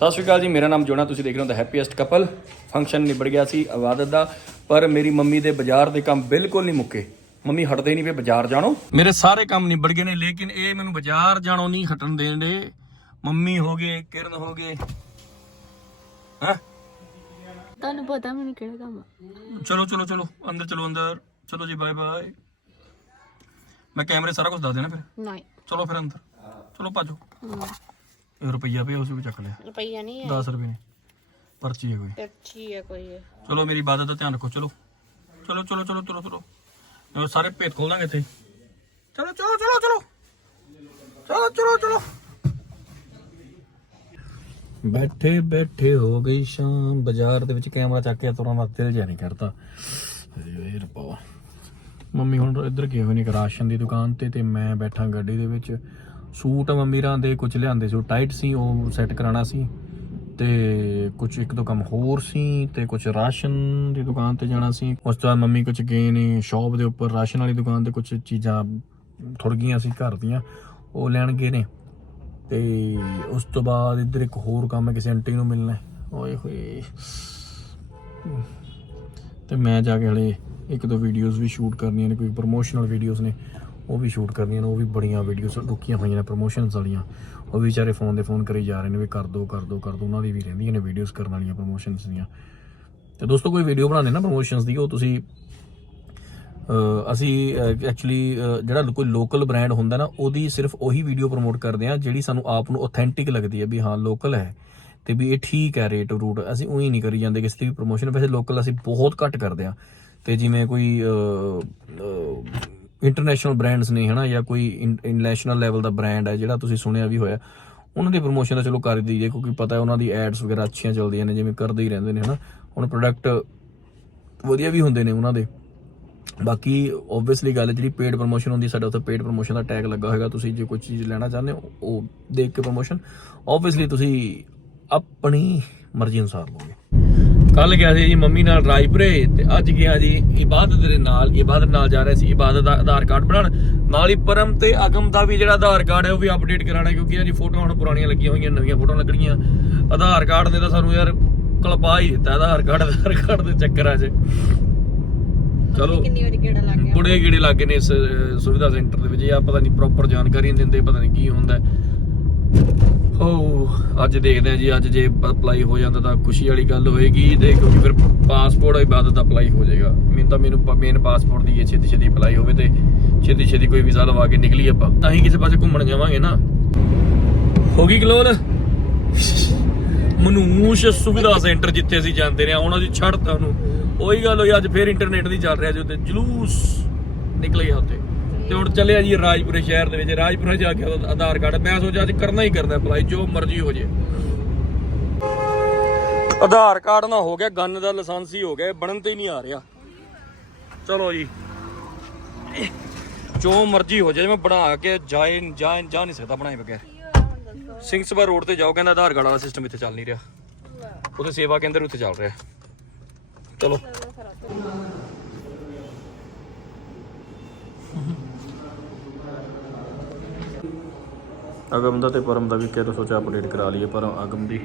ਸਤਿ ਸ਼੍ਰੀ ਅਕਾਲ ਜੀ ਮੇਰਾ ਨਾਮ ਜੋਨਾ ਤੁਸੀਂ ਦੇਖ ਰਹੇ ਹੋ ਦਾ ਹੈਪੀਐਸਟ ਕਪਲ ਫੰਕਸ਼ਨ ਨਿਬੜ ਗਿਆ ਸੀ ਇਬਾਦਤ ਦਾ ਪਰ ਮੇਰੀ ਮੰਮੀ ਦੇ ਬਾਜ਼ਾਰ ਦੇ ਕੰਮ ਬਿਲਕੁਲ ਨਹੀਂ ਮੁੱਕੇ। ਮੰਮੀ ਹਟਦੇ ਨਹੀਂ ਪਏ ਬਾਜ਼ਾਰ ਜਾਣੋ। ਮੇਰੇ ਸਾਰੇ ਕੰਮ ਨਿਬੜ ਗਏ ਨੇ ਲੇਕਿਨ ਇਹ ਮੈਨੂੰ ਬਾਜ਼ਾਰ ਜਾਣੋਂ ਨਹੀਂ ਹਟਣ ਦੇਣ ਦੇ। ਮੰਮੀ ਹੋ ਗਏ ਕਿਰਨ ਹੋ ਗਏ। ਹਾਂ? ਤੁਹਾਨੂੰ ਪਤਾ ਮੈਨੂੰ ਕਿਹੜਾ ਕੰਮ ਆ। ਚਲੋ ਚਲੋ ਚਲੋ ਅੰਦਰ ਚਲੋ ਅੰਦਰ। ਚਲੋ ਜੀ ਬਾਏ ਬਾਏ ਮੈਂ ਕੈਮਰੇ ਸਾਰਾ ਕੁਝ ਦੱਸ ਦੇਣਾ ਫਿਰ? ਨਹੀਂ। ਚਲੋ ਫਿਰ ਅੰਦਰ। ਚਲੋ ਭਾਜੋ। ਰੁਪਈਆ ਪਿਆ ਉਸ ਵੀ ਚੱਕ ਲਿਆ। ਰੁਪਈਆ ਨਹੀਂ 10 ਰੁਪਏ ਨੇ। ਪਰਚੀ ਹੈ ਕੋਈ। ਹੈ ਅੱਛੀ ਹੈ ਕੋਈ ਚਲੋ ਮੇਰੀ ਇਬਾਦਤ ਦਾ ਧਿਆਨ ਰੱਖੋ ਚਲੋ। ਚਲੋ ਚਲੋ ਚਲੋ ਚਲੋ ਚਲੋ ਇਹ ਸਾਰੇ ਭੇਤ ਖੋਲ ਦਾਂਗੇ ਇੱਥੇ। ਚਲੋ ਚਲੋ ਚਲੋ ਚਲੋ। ਚਲੋ ਚਲੋ ਚਲੋ। ਬੈਠੇ ਬੈਠੇ ਹੋ ਗਈ ਸ਼ਾਮ। ਬਾਜ਼ਾਰ ਦੇ ਵਿੱਚ ਕੈਮਰਾ ਚੱਕ ਕੇ ਤੁਰਾਂ ਦਾ ਦਿਲ ਜਿਹਾ ਨਹੀਂ ਕਰਦਾ। ਇਹ ਰੱਬਾ। ਮੰਮੀ ਹੁਣ ਇੱਧਰ ਗਏ ਹੋਏ ਨੇ ਇੱਕ ਰਾਸ਼ਨ ਦੀ ਦੁਕਾਨ ਤੇ ਤੇ ਮੈਂ ਬੈਠਾ ਗੱਡੀ ਦੇ ਵਿੱਚ। ਸੂਟ ਮੰਮੀਰਾਂ ਦੇ ਕੁਝ ਲਿਆਂਦੇ ਸੀ, ਉਹ ਟਾਈਟ ਸੀ, ਉਹ ਸੈੱਟ ਕਰਾਉਣਾ ਸੀ। ਤੇ ਕੁਝ ਇੱਕ ਦੋ ਕੰਮ ਹੋਰ ਸੀ ਤੇ ਕੁਝ ਰਾਸ਼ਨ ਦੀ ਦੁਕਾਨ ਤੇ ਜਾਣਾ ਸੀ। ਉਸ ਤੋਂ ਬਾਅਦ ਮੰਮੀ ਕੁਝ ਗਏ ਨੇ ਸ਼ਾਪ ਦੇ ਉੱਪਰ, ਰਾਸ਼ਨ ਵਾਲੀ ਦੁਕਾਨ ਤੇ ਕੁਝ ਚੀਜ਼ਾਂ ਥੁੜ ਗਈਆਂ ਸੀ ਘਰ ਦੀਆਂ, ਉਹ ਲੈਣ ਗਏ ਨੇ। ਤੇ ਉਸ ਤੋਂ ਬਾਅਦ ਇੱਧਰ ਇੱਕ ਹੋਰ ਕੰਮ ਹੈ, ਕਿਸੇ ਆਂਟੀ ਨੂੰ ਮਿਲਣਾ ਓਏ ਹੋਏ। ਤੇ ਮੈਂ ਜਾ ਕੇ ਹਲੇ ਇੱਕ ਦੋ ਵੀਡੀਓਜ਼ ਵੀ ਸ਼ੂਟ ਕਰਨੀਆਂ ਨੇ, ਕੋਈ ਪ੍ਰੋਮੋਸ਼ਨਲ ਵੀਡੀਓਜ਼ ਨੇ। ਉਹ ਵੀ ਸ਼ੂਟ ਕਰਨੀਆਂ ਨੇ, ਉਹ ਵੀ ਬੜੀਆਂ ਵੀਡੀਓਜ਼ ਰੁਕੀਆਂ ਹੋਈਆਂ ਨੇ ਪ੍ਰੋਮੋਸ਼ਨਸ ਵਾਲੀਆਂ। ਉਹ ਵੀ ਵਿਚਾਰੇ ਫੋਨ ਦੇ ਫੋਨ ਕਰੀ ਜਾ ਰਹੇ ਨੇ ਵੀ ਕਰ ਦੋ ਕਰ ਦੋ ਕਰ ਦੋ, ਉਹਨਾਂ ਦੀ ਵੀ ਰਹਿੰਦੀਆਂ ਨੇ ਵੀਡੀਓਜ਼ ਕਰਨ ਵਾਲੀਆਂ ਪ੍ਰੋਮੋਸ਼ਨਸ ਦੀਆਂ। ਤੇ ਦੋਸਤੋ, ਕੋਈ ਵੀਡੀਓ ਬਣਾਉਂਦੇ ਨਾ ਪ੍ਰੋਮੋਸ਼ਨਸ ਦੀ, ਉਹ ਤੁਸੀਂ ਅਸੀਂ ਐਕਚੁਅਲੀ ਜਿਹੜਾ ਕੋਈ ਲੋਕਲ ਬ੍ਰਾਂਡ ਹੁੰਦਾ ਨਾ, ਉਹਦੀ ਸਿਰਫ ਉਹੀ ਵੀਡੀਓ ਪ੍ਰਮੋਟ ਕਰਦੇ ਆ ਜਿਹੜੀ ਸਾਨੂੰ ਆਪ ਨੂੰ ਆਥੈਂਟਿਕ ਲੱਗਦੀ ਹੈ ਵੀ ਹਾਂ ਲੋਕਲ ਹੈ ਤੇ ਵੀ ਇਹ ਠੀਕ ਹੈ ਰੇਟ ਰੂਟ ਅਸੀਂ ਉਹੀ ਨਹੀਂ ਕਰੀ ਜਾਂਦੇ ਕਿਸੇ ਦੀ ਵੀ ਪ੍ਰੋਮੋਸ਼ਨ ਵੈਸੇ ਲੋਕਲ ਅਸੀਂ ਬਹੁਤ ਘੱਟ ਕਰਦੇ ਆ ਤੇ ਜਿਵੇਂ ਕੋਈ ਇੰਟਰਨੈਸ਼ਨਲ ਬ੍ਰਾਂਡਸ ਨੇ, ਹਨਾ, ਜਾਂ ਕੋਈ ਇੰਟਰਨੈਸ਼ਨਲ ਲੈਵਲ ਦਾ ਬ੍ਰਾਂਡ ਹੈ ਜਿਹੜਾ ਤੁਸੀਂ ਸੁਣਿਆ ਵੀ ਹੋਇਆ, ਉਹਨਾਂ ਦੀ ਪ੍ਰੋਮੋਸ਼ਨ ਤਾਂ ਚਲੋ ਕਰ ਦਈਏ, ਕਿਉਂਕਿ ਪਤਾ ਹੈ ਉਹਨਾਂ ਦੀ ਐਡਸ ਵਗੈਰਾ ਅੱਛੀਆਂ ਚੱਲਦੀਆਂ ਨੇ, ਜਿਵੇਂ ਕਰਦੇ ਹੀ ਰਹਿੰਦੇ ਨੇ, ਹਨਾ। ਹੁਣ ਪ੍ਰੋਡਕਟ ਵਧੀਆ ਵੀ ਹੁੰਦੇ ਨੇ ਉਹਨਾਂ ਦੇ। ਬਾਕੀ ਓਬਵੀਅਸਲੀ ਗੱਲ ਹੈ, ਜਿਹੜੀ ਪੇਡ ਪ੍ਰੋਮੋਸ਼ਨ ਹੁੰਦੀ, ਸਾਡੇ ਸਾਡਾ ਉੱਥੇ ਪੇਡ ਪ੍ਰੋਮੋਸ਼ਨ ਦਾ ਟੈਗ ਲੱਗਾ ਹੋਏਗਾ, ਤੁਸੀਂ ਜੇ ਕੋਈ ਚੀਜ਼ ਲੈਣਾ ਚਾਹੁੰਦੇ ਹੋ, ਉਹ ਦੇਖ ਕੇ ਪ੍ਰੋਮੋਸ਼ਨ ਓਬਵੀਅਸਲੀ ਤੁਸੀਂ ਆਪਣੀ ਮਰਜ਼ੀ ਅਨੁਸਾਰ ਲਓਗੇ। ਕੱਲ ਗਿਆ ਸੀ ਜੀ ਮੰਮੀ ਨਾਲ ਰਾਜਪੁਰੇ ਤੇ ਅੱਜ ਗਿਆ ਜੀ ਇਬਾਦਤ ਦੇ ਨਾਲ ਇਬਾਦਤ ਨਾਲ ਜਾ ਰਿਹਾ ਸੀ ਇਬਾਦਤ ਦਾ ਆਧਾਰ ਕਾਰਡ ਬਣਾਉਣ। ਨਾਲ ਹੀ ਪਰਮ ਤੇ ਅਗਮ ਦਾ ਵੀ ਜਿਹੜਾ ਆਧਾਰ ਕਾਰਡ ਹੈ ਉਹ ਵੀ ਅਪਡੇਟ ਕਰਾਣਾ ਕਿਉਂਕਿ ਇਹਨਾਂ ਦੀ ਫੋਟੋਆਂ ਹੁਣ ਪੁਰਾਣੀਆਂ ਲੱਗੀਆਂ ਹੋਈਆਂ ਨਵੀਆਂ ਫੋਟੋਆਂ ਲੱਗਣੀਆਂ। ਆਧਾਰ ਕਾਰਡ ਨੇ ਤਾਂ ਸਾਨੂੰ ਯਾਰ ਕਲਪਾ ਹੀ ਦਿੱਤਾ ਆਧਾਰ ਕਾਰਡ ਆਧਾਰ ਕਾਰਡ ਦੇ ਚੱਕਰਾਂ 'ਚ। ਚਲੋ ਕਿੰਨੀ ਵਾਰੀ ਕਿਹੜਾ ਲੱਗ ਗਿਆ ਬੁੜੇ ਕੀੜੇ ਲੱਗੇ ਨੇ ਇਸ ਸੁਵਿਧਾ ਸੈਂਟਰ ਦੇ ਵਿੱਚ। ਇਹ ਪਤਾ ਨਹੀਂ ਪ੍ਰੋਪਰ ਜਾਣਕਾਰੀ ਨਹੀਂ ਦਿੰਦੇ ਪਤਾ ਨਹੀਂ ਕੀ ਹੁੰਦਾ। ਹੈ। ਅੱਜ ਦੇਖਦੇ ਆ ਜੀ, ਅੱਜ ਜੇ ਅਪਲਾਈ ਹੋ ਜਾਂਦਾ ਤਾਂ ਖੁਸ਼ੀ ਵਾਲੀ ਗੱਲ ਹੋਏਗੀ ਤੇ ਕਿਉਂਕਿ ਫਿਰ ਪਾਸਪੋਰਟ ਇਬਾਦਤ ਦਾ ਅਪਲਾਈ ਹੋ ਜਾਏਗਾ। ਮੈਨੂੰ ਤਾਂ ਮੈਨੂੰ ਮੇਨ ਪਾਸਪੋਰਟ ਦੀ ਛੇਤੀ ਛੇਤੀ ਅਪਲਾਈ ਹੋਵੇ ਤੇ ਛੇਤੀ ਛੇਤੀ ਕੋਈ ਵੀਜ਼ਾ ਲਵਾ ਕੇ ਨਿਕਲੀ ਆਪਾਂ। ਤਾਂ ਹੀ ਕਿਸੇ ਪਾਸੇ ਘੁੰਮਣ ਜਾਵਾਂਗੇ ਨਾ। ਹੋ ਗਈ ਕਲੋਲ? ਮਨੂਸ਼ ਸੁਵਿਧਾ ਸੈਂਟਰ ਜਿੱਥੇ ਅਸੀਂ ਜਾਂਦੇ ਰਹੇ ਹਾਂ, ਉਹਨਾਂ ਦੀ ਛੜਤਾ ਨੂੰ। ਉਹੀ ਗੱਲ ਹੋਈ, ਅੱਜ ਫੇਰ ਇੰਟਰਨੈਟ ਦੀ ਚੱਲ ਰਿਹਾ ਜੀ ਉੱਤੇ ਜਲੂਸ ਨਿਕਲੇ ਗਿਆ ਤੇ ਹੁਣ ਚੱਲਿਆ ਜੀ ਰਾਜਪੁਰੇ ਸ਼ਹਿਰ ਦੇ ਵਿੱਚ। ਰਾਜਪੁਰੇ ਜਾ ਕੇ ਆਧਾਰ ਕਾਰਡ। ਮੈਂ ਸੋਚਿਆ ਅੱਜ ਕਰਨਾ ਹੀ ਕਰਦਾ ਅਪਲਾਈ ਜੋ ਮਰਜ਼ੀ ਹੋ ਜੇ। ਆਧਾਰ ਕਾਰਡ ਨਾ ਹੋ ਗਿਆ, ਗਨ ਦਾ ਲਾਇਸੈਂਸ ਹੀ ਹੋ ਗਿਆ ਬਣਨ ਤੇ ਹੀ ਨਹੀਂ ਆ ਰਿਹਾ। ਚਲੋ ਜੀ। ਜੋ ਮਰਜ਼ੀ ਹੋ ਜਾਏ ਮੈਂ ਬਣਾ ਕੇ ਜਾਏ ਜਾ ਜਾ ਨਹੀਂ ਸਕਦਾ, ਬਣਾਏ ਬਗੈਰ। ਸਿੰਘ ਸਭਾ ਰੋਡ ਤੇ ਜਾਓ, ਕਹਿੰਦਾ ਆਧਾਰ ਕਾਰਡ ਵਾਲਾ ਸਿਸਟਮ ਇੱਥੇ ਚੱਲ ਨਹੀਂ ਰਿਹਾ। ਉੱਥੇ ਸੇਵਾ ਕੇਂਦਰ ਉੱਤੇ ਚੱਲ ਰਿਹਾ। ਚਲੋ। ਅਗਮ ਦਾ ਤੇ ਪਰਮ ਦਾ ਵੀ ਕਿਹੜਾ ਸੋਚਿਆ ਅਪਡੇਟ ਕਰਾ ਲਈਏ, ਪਰ ਅਗਮ ਦੀ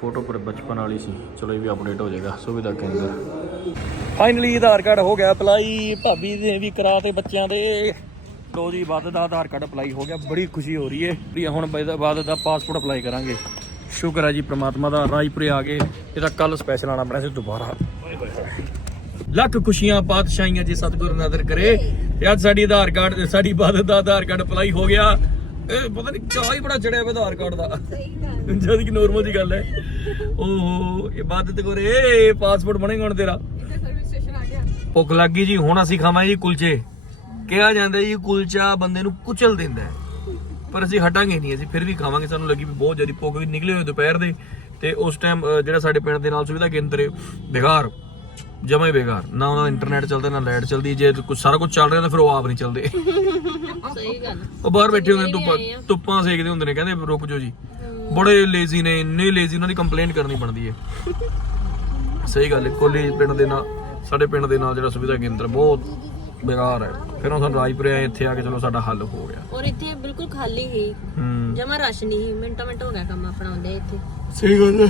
ਫੋਟੋ ਪਰ ਬਚਪਨ ਵਾਲੀ ਸੀ। ਚਲੋ ਇਹ ਵੀ ਅਪਡੇਟ ਹੋ ਜਾਏਗਾ ਸੁਵਿਧਾ ਕੇਂਦਰ ਫਾਈਨਲੀ ਆਧਾਰ ਕਾਰਡ ਹੋ ਗਿਆ ਅਪਲਾਈ ਭਾਬੀ ਨੇ ਵੀ ਕਰਾ ਤੇ ਬੱਚਿਆਂ ਦੇ। ਲੋ ਜੀ ਵੱਧ ਦਾ ਆਧਾਰ ਕਾਰਡ ਅਪਲਾਈ ਹੋ ਗਿਆ, ਬੜੀ ਖੁਸ਼ੀ ਹੋ ਰਹੀ ਹੈ ਵੀ ਹੁਣ ਬਾਅਦ ਦਾ ਪਾਸਪੋਰਟ ਅਪਲਾਈ ਕਰਾਂਗੇ। ਸ਼ੁਕਰ ਹੈ ਜੀ ਪ੍ਰਮਾਤਮਾ ਦਾ, ਰਾਜਪੁਰੇ ਆ ਗਏ, ਇਹਦਾ ਕੱਲ ਸਪੈਸ਼ਲ ਆਣਾ ਪੈਣਾ ਸੀ ਦੁਬਾਰਾ। ਲੱਖ ਖੁਸ਼ੀਆਂ ਪਾਤਸ਼ਾਹੀਆਂ ਜੀ ਸਤਿਗੁਰੂ ਨਦਰ ਕਰੇ, ਤੇ ਅੱਜ ਸਾਡੀ ਆਧਾਰ ਕਾਰਡ ਸਾਡੀ ਇਬਾਦਤ ਦਾ ਆਧਾਰ ਕਾਰਡ ਅਪਲਾਈ ਹੋ ਗਿਆ। ਇਹ ਪਤਾ ਨਹੀਂ ਚਾਹ ਹੀ ਬੜਾ ਚੜਿਆ ਪਿਆ ਆਧਾਰ ਕਾਰਡ ਦਾ। ਜਦ ਕਿ ਨੋਰਮਲ ਜੀ ਗੱਲ ਹੈ। ਓਹੋ ਇਬਾਦਤ ਕੋਰੇ ਪਾਸਪੋਰਟ ਬਣੇਗਾ ਹੁਣ ਤੇਰਾ। ਭੁੱਖ ਲੱਗ ਗਈ ਜੀ ਹੁਣ ਅਸੀਂ ਖਾਵਾਂਗੇ ਜੀ ਕੁਲਚੇ। ਕਿਹਾ ਜਾਂਦਾ ਜੀ ਕੁਲਚਾ ਬੰਦੇ ਨੂੰ ਕੁਚਲ ਦਿੰਦਾ ਹੈ। ਪਰ ਅਸੀਂ ਹਟਾਂਗੇ ਨਹੀਂ ਅਸੀਂ ਫਿਰ ਵੀ ਖਾਵਾਂਗੇ। ਸਾਨੂੰ ਲੱਗੀ ਵੀ ਬਹੁਤ ਜ਼ਿਆਦਾ ਭੁੱਖ ਵੀ। ਨਿਕਲੇ ਹੋਏ ਦੁਪਹਿਰ ਦੇ ਤੇ ਉਸ ਟਾਈਮ ਜਿਹੜਾ ਸਾਡੇ ਪਿੰਡ ਦੇ ਨਾਲ ਸੁਵਿਧਾ ਕੇਂਦਰ ਹੈ ਜਮਾ ਹੀ ਬੇਕਾਰ। ਨਾ ਉਹਨਾਂ ਦਾ ਇੰਟਰਨੈਟ ਚੱਲਦਾ ਨਾ ਲਾਈਟ ਚੱਲਦੀ। ਜੇ ਕੁਝ ਸਾਰਾ ਕੁਝ ਚੱਲ ਰਿਹਾ ਤਾਂ ਫਿਰ ਉਹ ਆਪ ਨਹੀਂ ਚੱਲਦੇ। ਸਹੀ ਗੱਲ ਉਹ ਬਾਹਰ ਬੈਠੇ ਹੁੰਦੇ ਨੇ ਧੁੱਪਾਂ ਧੁੱਪਾਂ ਸੇਕਦੇ ਹੁੰਦੇ ਨੇ ਕਹਿੰਦੇ ਰੁਕ ਜਾਓ ਜੀ। ਬੜੇ ਲੇਜ਼ੀ ਨੇ ਇੰਨੇ ਲੇਜ਼ੀ ਉਹਨਾਂ ਦੀ ਕੰਪਲੇਂਟ ਕਰਨੀ ਬਣਦੀ ਹੈ ਸਹੀ ਗੱਲ ਹੈ ਕੋਲੀ ਪਿੰਡ ਦੇ ਨਾਲ ਸਾਡੇ ਪਿੰਡ ਦੇ ਨਾਲ ਜਿਹੜਾ ਸੁਵਿਧਾ ਕੇਂਦਰ ਬਹੁਤ ਬੇਕਾਰ ਹੈ ਫਿਰ ਉਹ ਸਾਨੂੰ ਰਾਜਪੁਰੇ ਆਏ ਇੱਥੇ ਆ ਕੇ ਚਲੋ ਸਾਡਾ ਹੱਲ ਹੋ ਗਿਆ। ਔਰ ਇੱਥੇ ਬਿਲਕੁਲ ਖਾਲੀ ਹੀ। ਹੂੰ। ਜਮਾ ਰਸ਼ ਨਹੀਂ ਸੀ ਮਿੰਟੋ ਮਿੰਟ ਹੋ ਗਿਆ ਕੰਮ ਆਪਣਾ ਆਉਂਦੇ ਇੱਥੇ। ਸਹੀ ਗੱਲ ਹੈ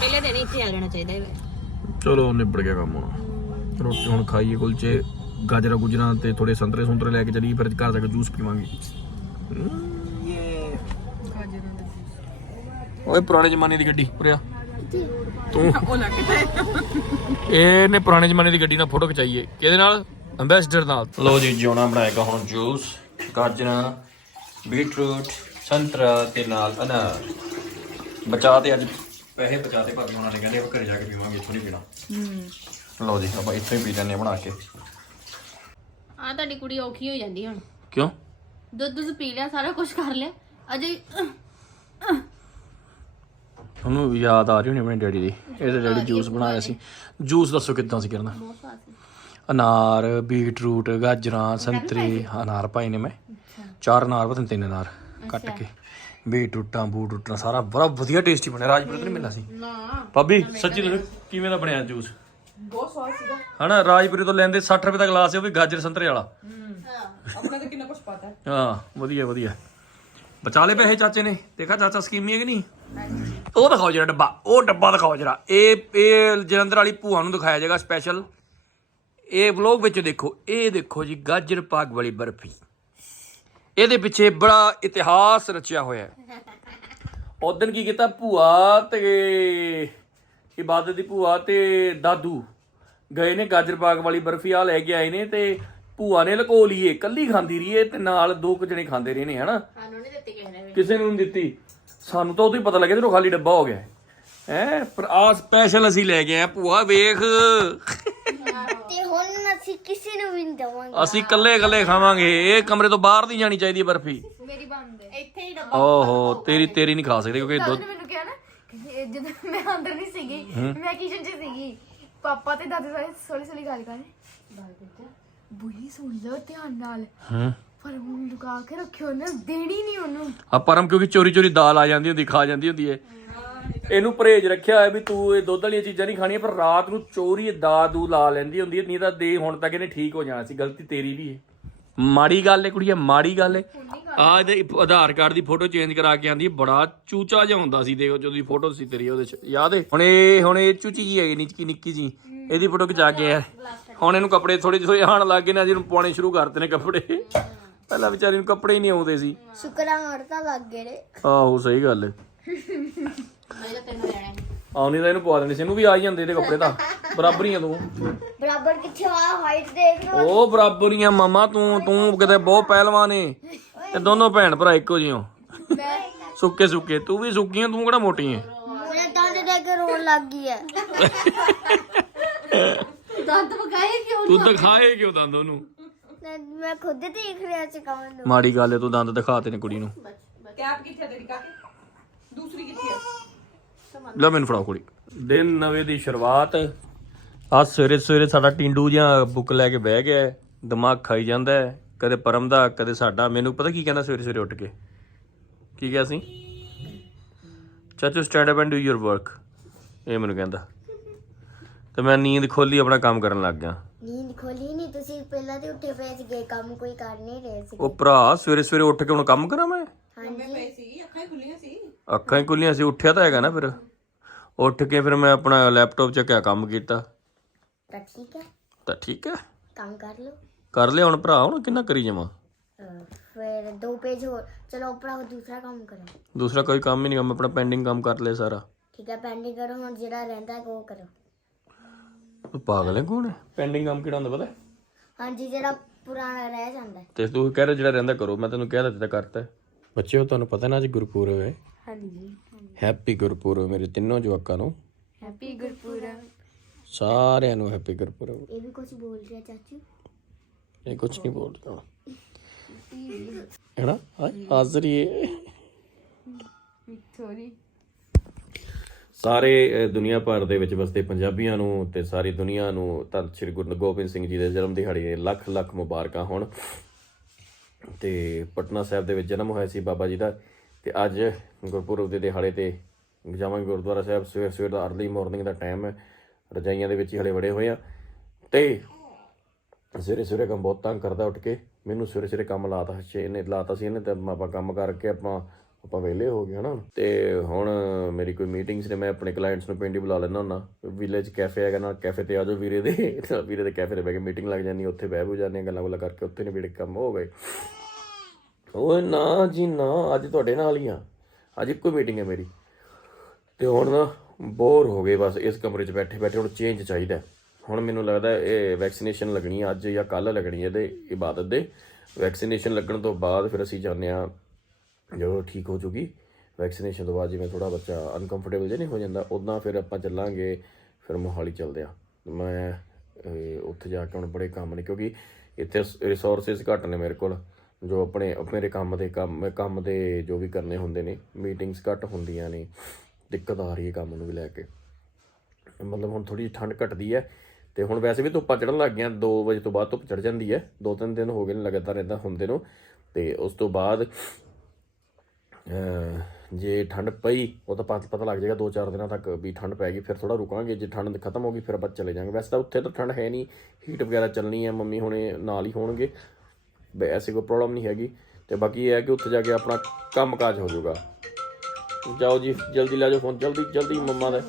ਪਹਿਲੇ ਦਿਨ ਹੀ ਇੱਥੇ ਆ ਜਾਣਾ ਚਾਹੀਦਾ ਹੈ ਚਲੋ ਨਿਬੜ ਗਿਆ ਕੰਮ ਹੁਣ। ਰੋਟੀ ਹੁਣ ਖਾਈਏ ਕੁਲਚੇ, ਗਾਜਰਾ ਗੁਜਰਾ ਤੇ ਥੋੜੇ ਸੰਤਰੇ ਸੰਤਰੇ ਲੈ ਕੇ ਚਲੀਏ, ਫਿਰ ਘਰ ਜਾ ਕੇ ਜੂਸ ਪੀਵਾਂਗੇ। ਓਏ, ਪੁਰਾਣੇ ਜ਼ਮਾਨੇ ਦੀ ਗੱਡੀ ਉਰਿਆ ਤੂੰ। ਇਹਨੇ ਪੁਰਾਣੇ ਜ਼ਮਾਨੇ ਦੀ ਗੱਡੀ ਨਾਲ ਫੋਟੋ ਖਿਚਾਈਏ। ਕਿਹਦੇ ਨਾਲ? ਐਂਬੈਸਡਰ ਨਾਲ। ਲੋ ਜੀ, ਜਿਉਣਾ ਬਣਾਏਗਾ ਹੁਣ ਜੂਸ, ਗਾਜਰਾਂ, ਬੀਟਰੂਟ, ਸੰਤਰਾ ਤੇ ਨਾਲ ਅਨਾਰ। ਬਚਾ ਤੇ ਅੱਜ ਪੈਸੇ ਬਚਾ ਤੇ ਭਾਵੇਂ ਉਹਨਾਂ ਨੇ ਕਹਿੰਦੇ ਆਪਾਂ ਘਰੇ ਜਾ ਕੇ ਪੀਵਾਂਗੇ ਇੱਥੋਂ ਨਹੀਂ ਪੀਣਾ। ਲਓ ਜੀ ਆਪਾਂ ਇੱਥੋਂ ਹੀ ਪੀ ਹਾਂ ਬਣਾ ਕੇ। ਆ ਤੁਹਾਡੀ ਕੁੜੀ ਔਖੀ ਹੋ ਜਾਂਦੀ ਹੁਣ। ਕਿਉਂ? ਦੁੱਧ ਦੁੱਧ ਪੀ ਲਿਆ ਸਾਰਾ ਕੁਝ ਕਰ ਲਿਆ। ਅਜੇ ਉਹਨੂੰ ਯਾਦ ਆ ਰਹੀ ਹੋਣੀ ਆਪਣੇ ਡੈਡੀ ਦੀ। ਇਹਦੇ ਡੈਡੀ ਜੂਸ ਬਣਾਇਆ ਸੀ। ਜੂਸ ਦੱਸੋ ਕਿੱਦਾਂ ਸੀ ਕਰਨਾ? ਬਹੁਤ ਸਵਾਦ ਸੀ। ਅਨਾਰ ਬੀਟਰੂਟ ਗਾਜਰਾਂ ਸੰਤਰੇ ਅਨਾਰ ਪਾਏ ਨੇ ਮੈਂ। ਚਾਰ ਅਨਾਰ ਪਤਾ ਨੀ ਤਿੰਨ ਅਨਾਰ ਕੱਟ ਕੇ। ਬੀਟਰੂਟਾਂ ਬੂਟਰੂਟਾਂ ਸਾਰਾ ਬੜਾ ਵਧੀਆ ਟੇਸਟੀ ਬਣਿਆ ਰਾਜਪੁਰ ਤੋਂ ਨਹੀਂ ਮਿਲਣਾ ਸੀ? ਨਾ। ਭਾਬੀ ਸੱਚੀ ਦੱਸੋ ਕਿਵੇਂ ਦਾ ਬਣਿਆ ਜੂਸ? ਬਹੁਤ ਸਵਾਦ ਸੀਗਾ। ਹਨਾ ਰਾਜਪੁਰੇ ਤੋਂ ਲੈਂਦੇ 60 ਰੁਪਏ ਦਾ ਗਲਾਸ ਹੈ ਉਹ ਵੀ ਗਾਜਰ ਸੰਤਰੇ ਵਾਲਾ। ਆਪਣਾ ਤਾਂ ਕਿੰਨਾ ਕੁਝ ਪਤਾ। ਹੈ ਹਾਂ ਵਧੀਆ ਵਧੀਆ। ਬਚਾ ਲਏ ਪੈਸੇ ਚਾਚੇ ਨੇ? ਦੇਖਾ ਚਾਚਾ ਸਕੀਮੀ ਹੈ ਕਿ ਨਹੀਂ? ਉਹ ਦਿਖਾਓ ਜਰਾ ਡੱਬਾ ਉਹ ਡੱਬਾ ਦਿਖਾਓ ਜਰਾ। ਇਹ ਇਹ ਜਲੰਧਰ ਵਾਲੀ ਭੂਆ ਨੂੰ ਦਿਖਾਇਆ ਜਾਏਗਾ ਸਪੈਸ਼ਲ ਇਹ ਵਲੌਗ ਵਿੱਚ ਦੇਖੋ ਇਹ ਦੇਖੋ ਜੀ ਗਾਜਰ ਪਾਕ ਵਾਲੀ ਬਰਫੀ। ਇਹਦੇ ਪਿੱਛੇ ਬੜਾ ਇਤਿਹਾਸ ਰਚਿਆ ਹੋਇਆ ਹੈ। ਉਦੋਂ ਕੀ ਕੀਤਾ? ਭੂਆ ਤੇ ਇਬਾਦਤ ਦੀ ਭੂਆ ਤੇ ਦਾਦੂ ਗਏ ਨੇ ਗਾਜਰ ਪਾਕ ਵਾਲੀ ਬਰਫੀ ਆ ਲੈ ਕੇ ਆਏ ਨੇ ਤੇ ਭੂਆ ਨੇ ਲਕੋ ਲਈਏ ਕੱਲੀ ਖਾਂਦੀ ਰਹੀ ਏ ਤੇ ਨਾਲ ਦੋ ਕੁ ਜਣੇ ਖਾਂਦੇ ਰਹੇ ਨੇ ਹਨਾ? ਸਾਨੂੰ ਨਹੀਂ ਦਿੱਤੀ ਕਿਸੇ ਨੇ ਵੀ। ਕਿਸੇ ਨੂੰ ਨਹੀਂ ਦਿੱਤੀ। ਸਾਨੂੰ ਤਾਂ ਉਦੋਂ ਹੀ ਪਤਾ ਲੱਗਿਆ ਜਦੋਂ ਖਾਲੀ ਡੱਬਾ ਹੋ ਗਿਆ ਹੈ। ਪਰ ਆ ਸਪੈਸ਼ਲ ਅਸੀਂ ਲੈ ਆਏ ਆ ਭੂਆ ਵੇਖ। ਅਸੀਂ ਕਿਸੇ ਨੂੰ ਵੀ ਨਹੀਂ ਦੇਵਾਂਗੇ। ਅਸੀਂ ਇਕੱਲੇ ਇਕੱਲੇ ਖਾਵਾਂਗੇ ਇਹ ਕਮਰੇ ਤੋਂ ਬਾਹਰ ਨਹੀਂ ਜਾਣੀ ਚਾਹੀਦੀ ਬਰਫੀ। ਮੇਰੀ ਬੰਦ ਹੈ। ਇੱਥੇ ਹੀ ਡੱਬਾ। ਓਹੋ ਤੇਰੀ ਤੇਰੀ ਨਹੀਂ ਖਾ ਸਕਦੇ ਕਿਉਂਕਿ ਦੁੱਧ ਮੈਨੂੰ ਕਿਹਾ ਨਾ ਕਿ ਜਦੋਂ ਮੈਂ ਅੰਦਰ ਨਹੀਂ ਸੀਗੀ ਮੈਂ ਕਿਚਨ 'ਚ ਸੀਗੀ। ਪਾਪਾ ਤੇ ਦਾਦੀ ਸਾਰੇ ਸੋਲੀ ਸੋਲੀ ਗੱਲ ਕਰ ਰਹੇ ਬੁਰੀ ਸੁਣ ਲਓ ਧਿਆਨ ਨਾਲ। ਹੂੰ। ਪਰ ਹੁਣ ਲੁਕਾ ਕੇ ਰੱਖਿਓ ਨਾ ਦੇਣੀ ਨਹੀਂ ਉਹਨੂੰ। ਆ ਪਰਮ ਕਿਉਂਕਿ ਚੋਰੀ ਚੋਰੀ ਦਾਲ ਆ ਜਾਂਦੀ ਹੁੰਦੀ ਖਾ ਜਾਂਦੀ ਹੁੰਦੀ ਏ ਇਹਨੂੰ ਪਰਹੇਜ ਰੱਖਿਆ ਹੋਇਆ ਵੀ ਤੂੰ ਇਹ ਦੁੱਧ ਵਾਲੀਆਂ ਚੀਜ਼ਾਂ ਨਹੀਂ ਖਾਣੀਆਂ ਪਰ ਰਾਤ ਨੂੰ ਚੋਰੀ ਇਹ ਦਾ ਦੂ ਲਾ ਲੈਂਦੀ ਹੁੰਦੀ ਹੈ ਨਹੀਂ ਤਾਂ ਦੇ ਹੁਣ ਤੱਕ ਇਹਨੇ ਠੀਕ ਹੋ ਜਾਣਾ ਸੀ ਗਲਤੀ ਤੇਰੀ ਵੀ ਏ ਮਾੜੀ ਗੱਲ ਏ ਕੁੜੀਏ ਮਾੜੀ ਗੱਲ ਏ ਆ ਇਹਦੇ ਆਧਾਰ ਕਾਰਡ ਦੀ ਫੋਟੋ ਚੇਂਜ ਕਰਾ ਕੇ ਆਂਦੀ ਬੜਾ ਚੂਚਾ ਜਿਹਾ ਹੁੰਦਾ ਸੀ ਦੇਖੋ ਜਦੋਂ ਦੀ ਫੋਟੋ ਸੀ ਤੇਰੀ ਉਹਦੇ ਚ ਯਾਦ ਏ ਹੁਣ ਇਹ ਹੁਣ ਇਹ ਚੂਚੀ ਜੀ ਹੈਗੀ ਨਿੱਕੀ ਨਿੱਕੀ ਜੀ ਇਹਦੀ ਫੋਟੋ ਖਿਚਾ ਕੇ ਆ ਹੁਣ ਇਹਨੂੰ ਕੱਪੜੇ ਥੋੜੇ ਜਿਹੇ ਆਣ ਲੱਗ ਗਏ ਨੇ ਜਿਹਨੂੰ ਪਾਉਣੇ ਸ਼ੁਰੂ ਕਰਤੇ ਨੇ ਕੱਪੜੇ। ਪਹਿਲਾਂ ਵਿਚਾਰੀ ਨੂੰ ਕੱਪੜੇ ਹੀ ਨਹੀਂ ਆਉਂਦੇ ਸੀ। ਸ਼ੁਕਰਾਂ ਹੜਤਾ ਲੱਗ ਗਏ ਰੇ ਆਹੋ ਸਹੀ ਗੱਲ ਏ ਮੈਂ ਤਾਂ ਤੈਨੂੰ ਲੈਣਾ ਹੈ ਆਉਣੀ ਤਾਂ ਇਹਨੂੰ ਪਵਾ ਦੇਣੀ ਸੀ। ਇਹਨੂੰ ਵੀ ਆ ਹੀ ਜਾਂਦੇ ਇਹਦੇ ਕੱਪੜੇ ਤਾਂ। ਬਰਾਬਰੀਆਂ ਤੂੰ। ਬਰਾਬਰ ਕਿੱਥੇ ਆ? ਹਾਈਟ ਦੇਖ ਲਓ। ਉਹ ਬਰਾਬਰੀਆਂ ਮਾਮਾ ਤੂੰ ਤੂੰ ਕਿਤੇ ਬਹੁਤ ਪਹਿਲਵਾਨ ਏ। ਤੇ ਦੋਨੋਂ ਭੈਣ ਭਰਾ ਇੱਕੋ ਜਿਹੇ ਹੋ। ਸੁੱਕੇ ਸੁੱਕੇ। ਤੂੰ ਵੀ ਸੁੱਕੀ ਆਂ ਤੂੰ ਕਿਹੜਾ ਮੋਟੀ ਏ? ਮੇਰੇ ਦੰਦ ਦੇਖ ਕੇ ਰੋਣ ਲੱਗ ਗਈ ਹੈ ਦੰਦ ਪਕਾਏ ਕਿਉਂ ਤੂੰ ਦਿਖਾਏ ਕਿਉਂ ਦੰਦ ਉਹਨੂੰ? ਮੈਂ- ਮੈਂ ਖੁਦ ਦੇਖ ਰਿਹਾ ਸੀ ਕਮਨ ਨੂੰ। ਮਾੜੀ ਗੱਲ ਏ ਤੂੰ ਦੰਦ ਦਿਖਾਤੇ ਨੇ ਕੁੜੀ ਨੂੰ। ਕੈਪ ਕਿੱਥੇ ਆ ਤੇਰੀ ਕਾਕੇ? ਦੂਸਰੀ ਕਿੱਥੇ ਆ? ਲੈ ਮੈਨੂੰ ਫੜਾਓ ਕੁੜੀ। ਦਿਨ ਨਵੇਂ ਦੀ ਸ਼ੁਰੂਆਤ। ਆ ਸਵੇਰੇ ਸਵੇਰੇ ਸਾਡਾ ਟਿੰਡੂ ਜਿਹਾ ਬੁੱਕ ਲੈ ਕੇ ਬਹਿ ਗਿਆ ਹੈ। ਦਿਮਾਗ ਖਾਈ ਜਾਂਦਾ ਹੈ। ਕਦੇ ਪਰਮ ਦਾ ਕਦੇ ਸਾਡਾ। ਮੈਨੂੰ ਪਤਾ ਕੀ ਕਹਿੰਦਾ ਸਵੇਰੇ ਸਵੇਰੇ ਉੱਠ ਕੇ? ਕੀ ਕਿਹਾ ਸੀ? ਚਾਚੂ stand up and do your work ਇਹ ਮੈਨੂੰ ਕਹਿੰਦਾ। ਤੇ ਮੈਂ ਨੀਂਦ ਖੋਲੀ ਆਪਣਾ ਕੰਮ ਕਰਨ ਲੱਗ ਗਿਆ। ਨੀਂਦ ਖੋਲੀ ਨਹੀਂ ਤੁਸੀਂ ਪਹਿਲਾਂ ਤੇ ਉੱਠੇ ਪਏ ਸੀਗੇ ਕੰਮ ਕੋਈ ਕਰ ਨਹੀਂ ਰਹੇ ਸੀ ਉਹ ਭਰਾ ਸਵੇਰੇ ਸਵੇਰੇ ਉੱਠ ਕੇ ਹੁਣ ਕੰਮ ਕਰਾਂ ਮੈਂ? ਹਾਂਜੀ। ਪਈ ਸੀ। ਅੱਖਾਂ ਹੀ ਖੁੱਲੀਆਂ ਸੀ ਉੱਠਿਆ ਤਾਂ ਹੈਗਾ ਨਾ ਫਿਰ। ਉੱਠ ਕੇ ਫਿਰ ਮੈਂ ਆਪਣਾ ਲੈਪਟਾਪ ਚੱਕਿਆ ਕੰਮ ਕੀਤਾ। ਤਾਂ ਠੀਕ ਹੈ। ਤਾਂ ਠੀਕ ਹੈ। ਕੰਮ ਕਰ ਲਓ। ਕਰ ਲਿਆ ਹੁਣ ਭਰਾ ਹੁਣ ਕਿੰਨਾ ਕਰੀ ਜਾਵਾਂ? ਅਹ ਫਿਰ ਦੋ ਪੇਜ ਹੋਰ। ਚਲੋ ਭਰਾ ਦੂਸਰਾ ਕੰਮ ਕਰੋ। ਦੂਸਰਾ ਕੋਈ ਕੰਮ ਹੀ ਨਹੀਂ ਕੰਮ ਆਪਣਾ ਪੈਂਡਿੰਗ ਕੰਮ ਕਰ ਲਿਆ ਸਾਰਾ। ਠੀਕ ਹੈ ਪੈਂਡਿੰਗ ਕਰੋ ਹੁਣ ਜਿਹੜਾ ਰਹਿੰਦਾ ਹੈ ਉਹ ਕਰੋ। ਤੂੰ ਪਾਗਲ ਹੈ ਕੌਣ ਹੈ? ਪੈਂਡਿੰਗ ਕੰਮ ਕਿਹੜਾ ਹੁੰਦਾ ਪਤਾ? ਹਾਂਜੀ ਜਿਹੜਾ ਪੁਰਾਣਾ ਰਹਿ ਜਾਂਦਾ ਹੈ। ਤੇ ਤੂੰ ਕਹਿ ਰਿਹਾ ਜਿਹੜਾ ਰਹਿੰਦਾ ਕਰੋ ਮੈਂ ਤੈਨੂੰ ਕਹਿ ਦਿੱਤਾ ਕਰਤਾ ਹੈ। ਬੱਚਿਓ ਤੁਹਾਨੂੰ ਪਤਾ ਨਾ ਅੱਜ ਗੁਰਪੁਰਬ ਹੈ। ਹਾਂਜੀ। ਹੈਪੀ ਗੁਰਪੁਰਬ ਮੇਰੇ ਤਿੰਨੋਂ ਜਵਾਕਾਂ ਨੂੰ। ਹੈਪੀ ਗੁਰਪੁਰਬ। ਸਾਰਿਆਂ ਨੂੰ ਹੈਪੀ ਗੁਰਪੁਰਬ। ਇਹ ਵੀ ਕੁਝ ਬੋਲ ਰਿਹਾ ਚਾਚੂ? ਇਹ ਕੁਝ ਨਹੀਂ ਬੋਲਦਾ ਹੈਨਾ? ਹਾਜ਼ਰੀ ਹੈ ਸੌਰੀ। ਦੁਨੀਆ ਭਰ ਦੇ ਵਿੱਚ ਵਸਦੇ ਪੰਜਾਬੀਆਂ ਨੂੰ ਤੇ ਸਾਰੀ ਦੁਨੀਆ ਨੂੰ ਤਾਂ ਸ੍ਰੀ ਗੁਰੂ ਗੋਬਿੰਦ ਸਿੰਘ ਜੀ ਦੇ ਜਨਮ ਦਿਹਾੜੇ ਲੱਖ ਲੱਖ ਮੁਬਾਰਕਾਂ ਹੋਣ। ਤੇ ਪਟਨਾ ਸਾਹਿਬ ਦੇ ਵਿੱਚ ਜਨਮ ਹੋਇਆ ਸੀ ਬਾਬਾ ਜੀ ਦਾ। ਤੇ ਅੱਜ ਗੁਰਪੁਰਬ ਦੇ ਦਿਹਾੜੇ ਤੇ ਜਾਵਾਂਗੇ ਗੁਰਦੁਆਰਾ ਸਾਹਿਬ। ਸਵੇਰ ਸਵੇਰ ਦਾ ਅਰਲੀ ਮਾਰਨਿੰਗ ਦਾ ਟਾਈਮ ਹੈ। ਰਜਾਈਆਂ ਦੇ ਵਿੱਚ ਹੀ ਹਲੇ ਵੜੇ ਹੋਏ ਆ। ਤੇ ਸਵੇਰੇ ਸਵੇਰੇ ਕੰਮ ਬਹੁਤ ਤੰਗ ਕਰਦਾ ਉੱਠ ਕੇ। ਮੈਨੂੰ ਸਵੇਰੇ ਸਵੇਰੇ ਕੰਮ ਲਾਤਾ ਛੇ ਨੇ ਲਾਤਾ ਸੀ ਇਹਨੇ ਤੇ ਆਪਾਂ ਕੰਮ ਕਰਕੇ ਆਪਾਂ ਆਪਾਂ ਵਿਹਲੇ ਹੋ ਗਏ ਹਨਾ। ਤੇ ਹੁਣ ਮੇਰੀ ਕੋਈ ਮੀਟਿੰਗਸ ਨੇ ਮੈਂ ਆਪਣੇ ਕਲਾਇੰਟਸ ਨੂੰ ਪਿੰਡ ਬੁਲਾ ਲੈਣਾ ਹੁੰਦਾ। ਵਿਲੇਜ ਕੈਫੇ ਹੈਗਾ ਨਾ ਕੈਫੇ ਤੇ ਆਜੋ ਵੀਰੇ ਦੇ। ਵੀਰੇ ਦੇ ਕੈਫੇ ਤੇ ਬਹਿ ਕੇ ਮੀਟਿੰਗ ਲੱਗ ਜਾਂਦੀ ਉੱਥੇ ਬਹਿ ਬੂ ਜਾਂਦੇ ਹਾਂ, ਗੱਲਾਂ ਗੁੱਲਾਂ ਕਰਕੇ ਉੱਥੇ ਨੇ ਵੀੜੇ ਕੰਮ ਹੋ ਗਏ। ਓਏ ਨਾ ਜੀ ਨਾ ਅੱਜ ਤੁਹਾਡੇ ਨਾਲ ਹੀ ਆ। ਅੱਜ ਇੱਕੋ ਮੀਟਿੰਗ ਹੈ ਮੇਰੀ। ਤੇ ਹੁਣ ਨਾ ਬੋਰ ਹੋ ਗਏ ਬਸ ਇਸ ਕਮਰੇ 'ਚ ਬੈਠੇ ਬੈਠੇ ਹੁਣ ਚੇਂਜ ਚਾਹੀਦਾ। ਹੁਣ ਮੈਨੂੰ ਲੱਗਦਾ ਇਹ ਵੈਕਸੀਨੇਸ਼ਨ ਲੱਗਣੀ ਹੈ ਅੱਜ ਜਾਂ ਕੱਲ ਲੱਗਣੀ ਹੈ ਇਹਦੇ ਇਬਾਦਤ ਦੇ। ਵੈਕਸੀਨੇਸ਼ਨ ਲੱਗਣ ਤੋਂ ਬਾਅਦ ਫਿਰ ਅਸੀਂ ਜਾਂਦੇ ਹਾਂ ਜਦੋਂ ਠੀਕ ਹੋ ਜੂਗੀ ਵੈਕਸੀਨੇਸ਼ਨ ਤੋਂ ਬਾਅਦ ਜਿਵੇਂ ਥੋੜਾ ਬੱਚਾ ਅਨਕੰਫਰਟੇਬਲ ਜੇ ਨਹੀਂ ਹੋ ਜਾਂਦਾ ਉਦਾਂ ਫਿਰ ਆਪਾਂ ਚੱਲਾਂਗੇ, ਫਿਰ ਮੋਹਾਲੀ ਚੱਲਦੇ ਆ ਮੈਂ ਉੱਥੇ ਜਾ ਕੇ ਹੁਣ ਬੜੇ ਕੰਮ ਨੇ, ਕਿਉਂਕਿ ਇੱਥੇ ਰਿਸੋਰਸਸ ਘੱਟ ਨੇ ਮੇਰੇ ਕੋਲ, ਜੋ ਆਪਣੇ, ਮੇਰੇ ਕੰਮ ਦੇ ਕੰਮ ਕੰਮ ਦੇ ਜੋ ਵੀ ਕਰਨੇ ਹੁੰਦੇ ਨੇ ਮੀਟਿੰਗਸ ਘੱਟ ਹੁੰਦੀਆਂ ਨੇ, ਦਿੱਕਤ ਆ ਰਹੀ ਹੈ ਕੰਮ ਨੂੰ ਵੀ ਲੈ ਕੇ। ਮਤਲਬ ਹੁਣ ਥੋੜੀ ਠੰਡ ਘਟਦੀ ਹੈ, ਤੇ ਹੁਣ ਵੈਸੇ ਵੀ ਧੁੱਪਾਂ ਚੜਨ ਲੱਗ ਗਈਆਂ 2 ਵਜੇ ਤੋਂ ਬਾਅਦ ਧੁੱਪ ਚੜ ਜਾਂਦੀ ਹੈ, ਦੋ ਤਿੰਨ ਦਿਨ ਹੋ ਗਏ ਨੇ ਲਗਾਤਾਰ ਇਦਾਂ ਹੁੰਦੇ ਨੂੰ, ਤੇ ਉਸ ਤੋਂ ਬਾਅਦ ਜੇ ਠੰਡ ਪਈ, ਉਹ ਤਾਂ ਪਤਾ ਪਤਾ ਲੱਗ ਜਾਏਗਾ 2-4 ਦਿਨਾਂ ਤੱਕ ਵੀ ਠੰਡ ਪੈ ਗਈ, ਫਿਰ ਥੋੜਾ ਰੁਕਾਂਗੇ, ਜੇ ਠੰਡ ਖਤਮ ਹੋ ਗਈ, ਫਿਰ ਆਪਾਂ ਚਲੇ ਜਾਾਂਗੇ ਵੈਸੇ ਤਾਂ ਉੱਥੇ ਤਾਂ ਠੰਡ ਹੈ ਨਹੀਂ ਹੀਟ ਵਗੈਰਾ ਚੱਲਣੀ ਹੈ, ਮੰਮੀ ਹੁਣੇ ਨਾਲ ਹੀ ਹੋਣਗੇ ਐਸੀ ਕੋਈ ਪ੍ਰੋਬਲਮ ਨਹੀਂ ਹੈਗੀ। ਤੇ ਬਾਕੀ ਇਹ ਹੈ ਕਿ ਉੱਥੇ ਜਾ ਕੇ ਆਪਣਾ ਕੰਮ ਕਾਜ ਹੋ ਜਾਊਗਾ। ਜਾਓ ਜੀ, ਜਲਦੀ ਲੈ ਜਾਓ ਫੋਨ, ਜਲਦੀ ਜਲਦੀ ਮੰਮਾ ਦਾ।